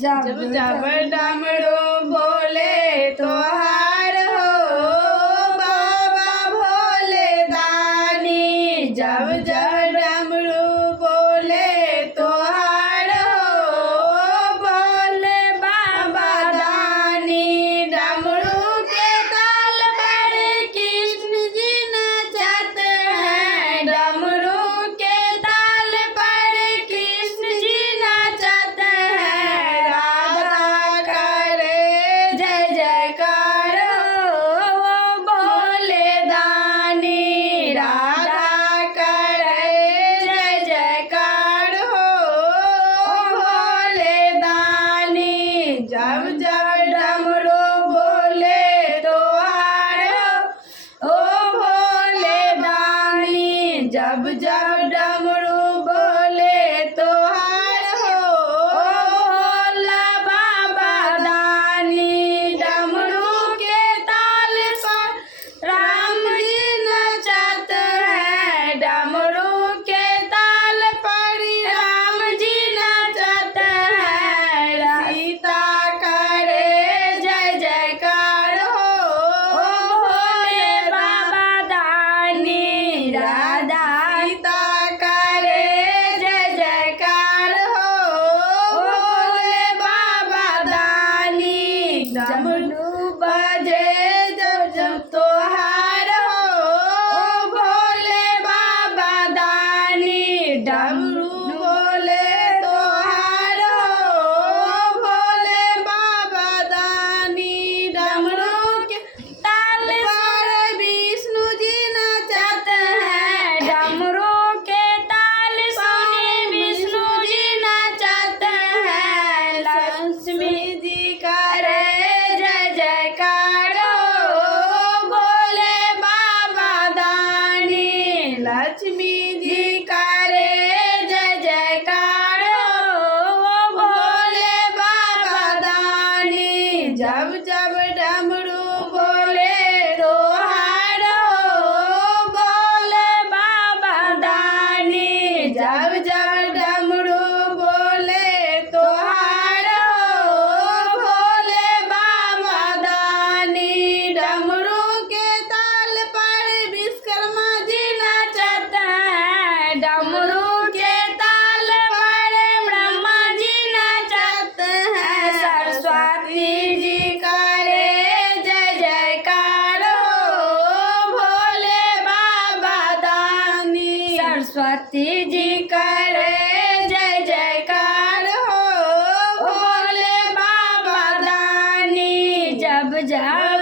जब जब डमरू बोले तो हार हो बाबा भोले दानी। जब जब डमरू बोले तो हार हो भोले बाबा दानी। डमरू के ताल पर कृष्ण जी नचते हैं। डमरू के ताल पर कृष्ण जी नचते हैं। राधा करे जय जयकार हो भोले दानी। राधा करे जय जयकार हो भोले दानी। जब जब डमरू बोले तो हार हो भोले दानी। जब जब डमरू बोले तो हार हो भोला बाबा दानी। डमरू के ताल पर राम जी नचते हैं। डमरू के ताल पर राम जी नचते हैं। सीता करे जय जयकार हो भोले बाबा दानी। राधा सीता करे जय जयकार हो भोले बाबा दानी। डमरू बजे जब जब तोहार हो भोले बाबा दानी। डमरू बोले तोहार हो भोले बाबा दानी। डमरू के ताल पर विष्णु जी नचते हैं। डमरू के ताल सुन विष्णु जी नचते हैं। लक्ष्मी जी करे जय जयकार हो भोले बाबा दानी। लक्ष्मी जी करे जय जयकार हो भोले बाबा दानी। जब जब डमरू बोले तो हार हो भोले बाबा दानी। जब जब डमरू बोले तो हार हो भोले बाबा दानी। डमरू के ताल पर विश्वकर्मा जी नचते हैं। डमरू के ताल पर ब्रह्मा जी नचते हैं। सरस्वती जी करे जय जयकार हो भोले बाबा दानी। सरस्वती जी करे जय जयकार हो भोले बाबा दानी। जब जब